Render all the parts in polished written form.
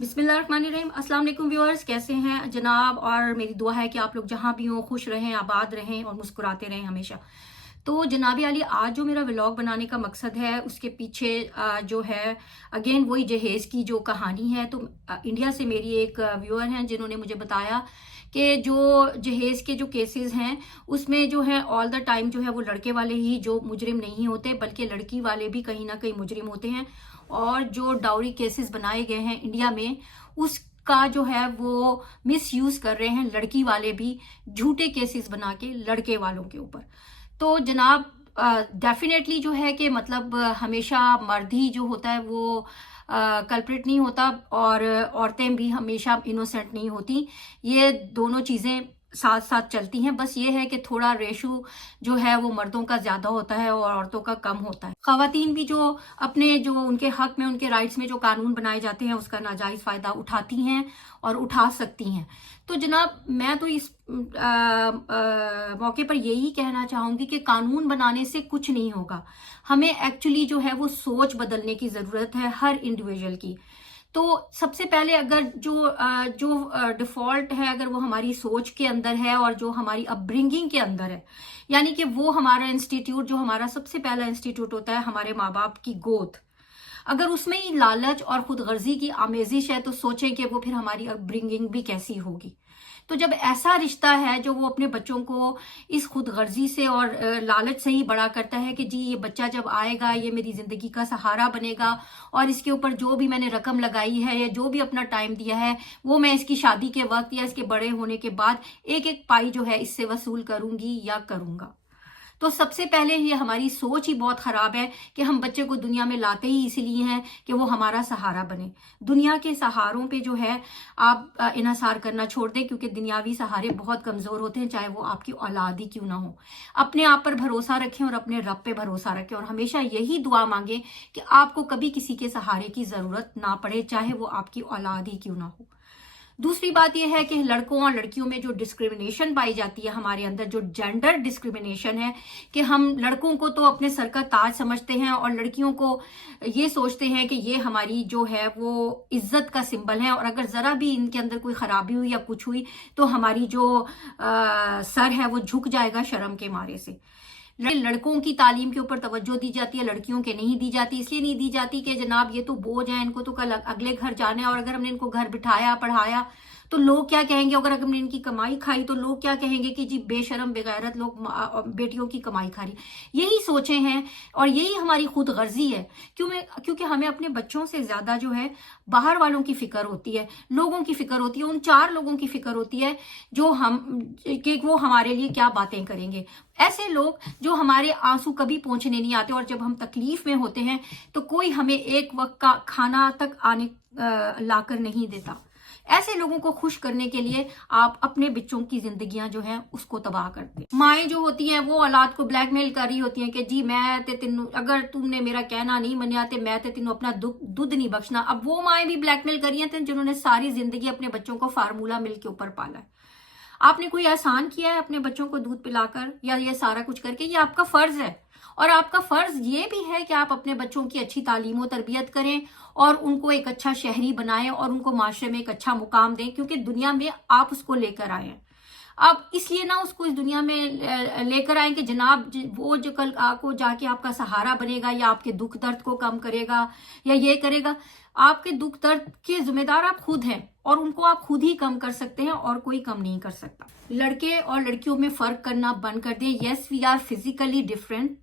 बिस्मिल्लाहिर्रहमानिर्रहीम। अस्सलाम वालेकुम व्यूअर्स, कैसे हैं जनाब। और मेरी दुआ है कि आप लोग जहाँ भी हों खुश रहें, आबाद रहें और मुस्कुराते रहें हमेशा। तो जनाब आली, आज जो मेरा व्लॉग बनाने का मकसद है उसके पीछे जो है अगेन वही जहेज़ की जो कहानी है। तो इंडिया से मेरी एक व्यूअर हैं जिन्होंने मुझे बताया कि जो जहेज़ के जो केसेस हैं उसमें जो है ऑल द टाइम जो है वो लड़के वाले ही जो मुजरिम नहीं होते, बल्कि लड़की वाले भी कहीं ना कहीं मुजरिम होते हैं। और जो डाउरी केसेस बनाए गए हैं इंडिया में उसका जो है वो मिस यूज कर रहे हैं लड़की वाले भी, झूठे केसेस बना के लड़के वालों के ऊपर। तो जनाब डेफिनेटली जो है कि मतलब हमेशा मर्द ही जो होता है वो कल्प्रिट नहीं होता, और औरतें भी हमेशा इनोसेंट नहीं होती। ये दोनों चीज़ें साथ साथ चलती हैं। बस ये है कि थोड़ा रेशो जो है वो मर्दों का ज्यादा होता है और औरतों का कम होता है। खवातीन भी जो अपने जो उनके हक में उनके राइट्स में जो कानून बनाए जाते हैं उसका नाजायज फायदा उठाती हैं और उठा सकती हैं। तो जनाब मैं तो इस मौके पर यही कहना चाहूंगी कि कानून बनाने से कुछ नहीं होगा। हमें एक्चुअली जो है वो सोच बदलने की जरूरत है हर इंडिविजुअल की। तो सबसे पहले अगर जो डिफॉल्ट है अगर वो हमारी सोच के अंदर है और जो हमारी अपब्रिंगिंग के अंदर है, यानी कि वो हमारा इंस्टीट्यूट जो हमारा सबसे पहला इंस्टीट्यूट होता है हमारे माँ बाप की गोद, अगर उसमें ही लालच और खुदगर्जी की आमेजिश है तो सोचें कि वो फिर हमारी अपब्रिंगिंग भी कैसी होगी। तो जब ऐसा रिश्ता है जो वो अपने बच्चों को इस खुदगर्जी से और लालच से ही बड़ा करता है कि जी ये बच्चा जब आएगा ये मेरी जिंदगी का सहारा बनेगा और इसके ऊपर जो भी मैंने रकम लगाई है या जो भी अपना टाइम दिया है वो मैं इसकी शादी के वक्त या इसके बड़े होने के बाद एक एक पाई जो है इससे वसूल करूंगी या करूंगा। तो सबसे पहले ये हमारी सोच ही बहुत खराब है कि हम बच्चे को दुनिया में लाते ही इसलिए हैं कि वो हमारा सहारा बने। दुनिया के सहारों पे जो है आप इन्हिसार करना छोड़ दें, क्योंकि दुनियावी सहारे बहुत कमजोर होते हैं, चाहे वो आपकी औलाद ही क्यों ना हो। अपने आप पर भरोसा रखें और अपने रब पे भरोसा रखें और हमेशा यही दुआ मांगे कि आपको कभी किसी के सहारे की जरूरत ना पड़े, चाहे वो आपकी औलाद ही क्यों ना हो। दूसरी बात यह है कि लड़कों और लड़कियों में जो डिस्क्रिमिनेशन पाई जाती है हमारे अंदर, जो जेंडर डिस्क्रिमिनेशन है कि हम लड़कों को तो अपने सर का ताज समझते हैं और लड़कियों को ये सोचते हैं कि ये हमारी जो है वो इज्जत का सिंबल है, और अगर जरा भी इनके अंदर कोई खराबी हुई या कुछ हुई तो हमारी जो सर है वो झुक जाएगा शर्म के मारे से। लड़कों की तालीम के ऊपर तवज्जो दी जाती है, लड़कियों के नहीं दी जाती। इसलिए नहीं दी जाती कि जनाब ये तो बोझ है, इनको तो कल अगले घर जाना है, और अगर हमने इनको घर बिठाया पढ़ाया तो लोग क्या कहेंगे, अगर हमने इनकी कमाई खाई तो लोग क्या कहेंगे कि जी बेशरम बेगैरत लोग बेटियों की कमाई खा रही। यही सोचे हैं और यही हमारी खुद गर्जी है। क्योंकि हमें अपने बच्चों से ज्यादा जो है बाहर वालों की फिक्र होती है, लोगों की फिक्र होती है, उन चार लोगों की फिक्र होती है जो कि वो हमारे लिए क्या बातें करेंगे। ऐसे लोग जो हमारे आंसू कभी पहुंचने नहीं आते, और जब हम तकलीफ में होते हैं तो कोई हमें एक वक्त का खाना तक आने लाकर नहीं देता। ऐसे लोगों को खुश करने के लिए आप अपने बच्चों की जिंदगियां जो हैं उसको तबाह करते हैं। माएँ जो होती हैं वो औलाद को ब्लैकमेल कर रही होती हैं कि जी मैं ते तेनू, अगर तुमने मेरा कहना नहीं मनिया तो मैं ते तेनू अपना दूध नहीं बख्शना। अब वो माएँ भी ब्लैकमेल कर रही हैं जिन्होंने सारी जिंदगी अपने बच्चों को फार्मूला मिल्क के ऊपर पाला है। आपने कोई एहसान किया है अपने बच्चों को दूध पिलाकर या ये सारा कुछ करके? ये आपका फर्ज है, और आपका फर्ज ये भी है कि आप अपने बच्चों की अच्छी तालीम और तरबियत करें और उनको एक अच्छा शहरी बनाएं और उनको माशरे में एक अच्छा मुकाम दें, क्योंकि दुनिया में आप उसको लेकर आए हैं। आप इसलिए ना उसको इस दुनिया में लेकर आए कि जनाब वो जो कल आपको जाके आपका सहारा बनेगा या आपके दुख दर्द को कम करेगा या ये करेगा। आपके दुख दर्द के जिम्मेदार आप खुद हैं और उनको आप खुद ही कम कर सकते हैं और कोई कम नहीं कर सकता। लड़के और लड़कियों में फर्क करना बंद कर दें। Yes we are physically different,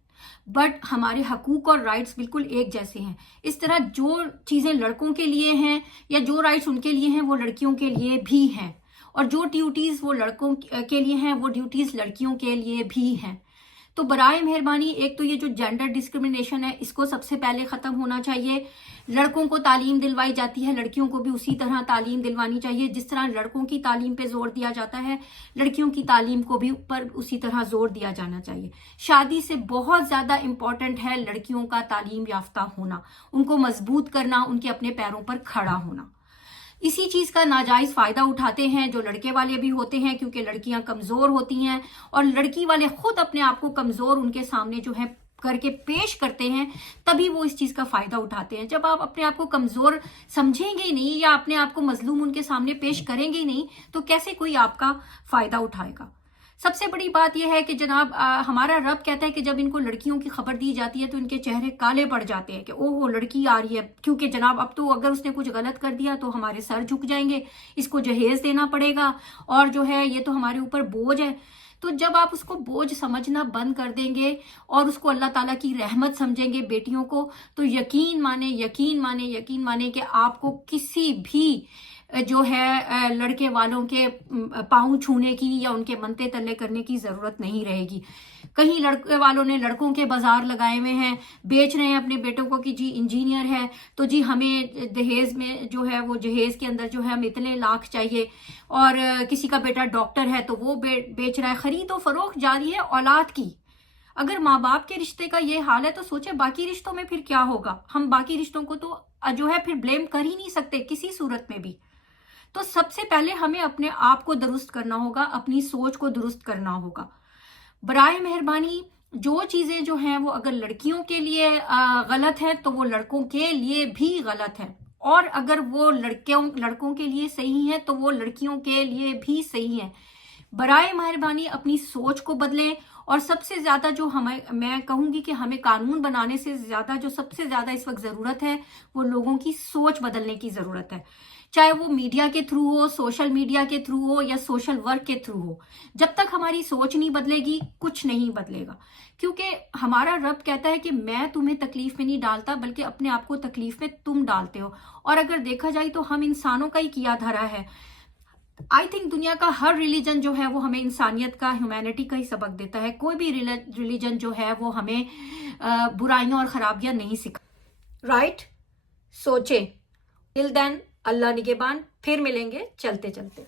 but हमारे हकूक और राइट्स बिल्कुल एक जैसे हैं। इस तरह जो चीजें लड़कों के लिए हैं या जो राइट्स उनके लिए हैं वो लड़कियों के लिए भी हैं, और जो ड्यूटीज वो लड़कों के लिए हैं वो ड्यूटीज लड़कियों के लिए भी हैं। तो बराए मेहरबानी एक तो ये जो जेंडर डिस्क्रिमिनेशन है इसको सबसे पहले खत्म होना चाहिए। लड़कों को तालीम दिलवाई जाती है, लड़कियों को भी उसी तरह तालीम दिलवानी चाहिए। जिस तरह लड़कों की तालीम पे जोर दिया जाता है लड़कियों की तालीम को भी पर उसी तरह जोर दिया जाना चाहिए। शादी से बहुत ज्यादा इंपॉर्टेंट है लड़कियों का तालीम याफ्ता होना, उनको मजबूत करना, उनके अपने पैरों पर खड़ा होना। इसी चीज का नाजायज फायदा उठाते हैं जो लड़के वाले भी होते हैं, क्योंकि लड़कियां कमजोर होती हैं और लड़की वाले खुद अपने आप को कमजोर उनके सामने जो है کر کے پیش کرتے ہیں تبھی وہ اس چیز کا فائدہ اٹھاتے ہیں. جب آپ اپنے آپ کو کمزور سمجھیں گے ہی نہیں یا اپنے آپ کو مظلوم ان کے سامنے پیش کریں گے ہی نہیں تو کیسے کوئی آپ کا فائدہ اٹھائے گا. سب سے بڑی بات یہ ہے کہ جناب ہمارا رب کہتا ہے کہ جب ان کو لڑکیوں کی خبر دی جاتی ہے تو ان کے چہرے کالے پڑ جاتے ہیں کہ اوہ لڑکی آ رہی ہے، کیونکہ جناب اب تو اگر اس نے کچھ غلط کر دیا تو ہمارے سر جھک جائیں گے، اس کو جہیز دینا پڑے گا اور جو ہے یہ تو ہمارے اوپر بوجھ ہے. تو جب آپ اس کو بوجھ سمجھنا بند کر دیں گے اور اس کو اللہ تعالیٰ کی رحمت سمجھیں گے بیٹیوں کو، تو یقین مانیں کہ آپ کو کسی بھی جو ہے لڑکے والوں کے پاؤں چھونے کی یا ان کے منتے تلے کرنے کی ضرورت نہیں رہے گی. کہیں لڑکے والوں نے لڑکوں کے بازار لگائے ہوئے ہیں، بیچ رہے ہیں اپنے بیٹوں کو کہ جی انجینئر ہے تو جی ہمیں دہیز میں جو ہے وہ جہیز کے اندر جو ہے ہمیں اتنے لاکھ چاہیے، اور کسی کا بیٹا ڈاکٹر ہے تو وہ بیچ رہا ہے. خرید و فروخت جاری ہے اولاد کی. اگر ماں باپ کے رشتے کا یہ حال ہے تو سوچیں باقی رشتوں میں پھر کیا ہوگا. ہم باقی رشتوں کو تو جو ہے پھر بلیم کر ہی نہیں سکتے کسی صورت میں بھی. تو سب سے پہلے ہمیں اپنے آپ کو درست کرنا ہوگا، اپنی سوچ کو درست کرنا ہوگا. برائے مہربانی جو چیزیں جو ہیں وہ اگر لڑکیوں کے لیے غلط ہے تو وہ لڑکوں کے لیے بھی غلط ہے، اور اگر وہ لڑکوں کے لیے صحیح ہے تو وہ لڑکیوں کے لیے بھی صحیح ہے. برائے مہربانی اپنی سوچ کو بدلیں. اور سب سے زیادہ جو میں کہوں گی کہ ہمیں قانون بنانے سے زیادہ جو سب سے زیادہ اس وقت ضرورت ہے وہ لوگوں کی سوچ بدلنے کی ضرورت ہے. چاہے وہ میڈیا کے تھرو ہو، سوشل میڈیا کے تھرو ہو یا سوشل ورک کے تھرو ہو. جب تک ہماری سوچ نہیں بدلے گی کچھ نہیں بدلے گا. کیونکہ ہمارا رب کہتا ہے کہ میں تمہیں تکلیف میں نہیں ڈالتا بلکہ اپنے آپ کو تکلیف میں تم ڈالتے ہو. اور اگر دیکھا جائے تو ہم انسانوں کا ہی کیا دھرا ہے. آئی تھنک دنیا کا ہر ریلیجن جو ہے وہ ہمیں انسانیت کا، ہیومینٹی کا ہی سبق دیتا ہے. کوئی بھی ریلیجن جو ہے وہ ہمیں برائیوں اور خرابیاں نہیں سکھا. رائٹ؟ سوچیں. ٹل دین اللہ نگہبان. پھر ملیں گے چلتے چلتے.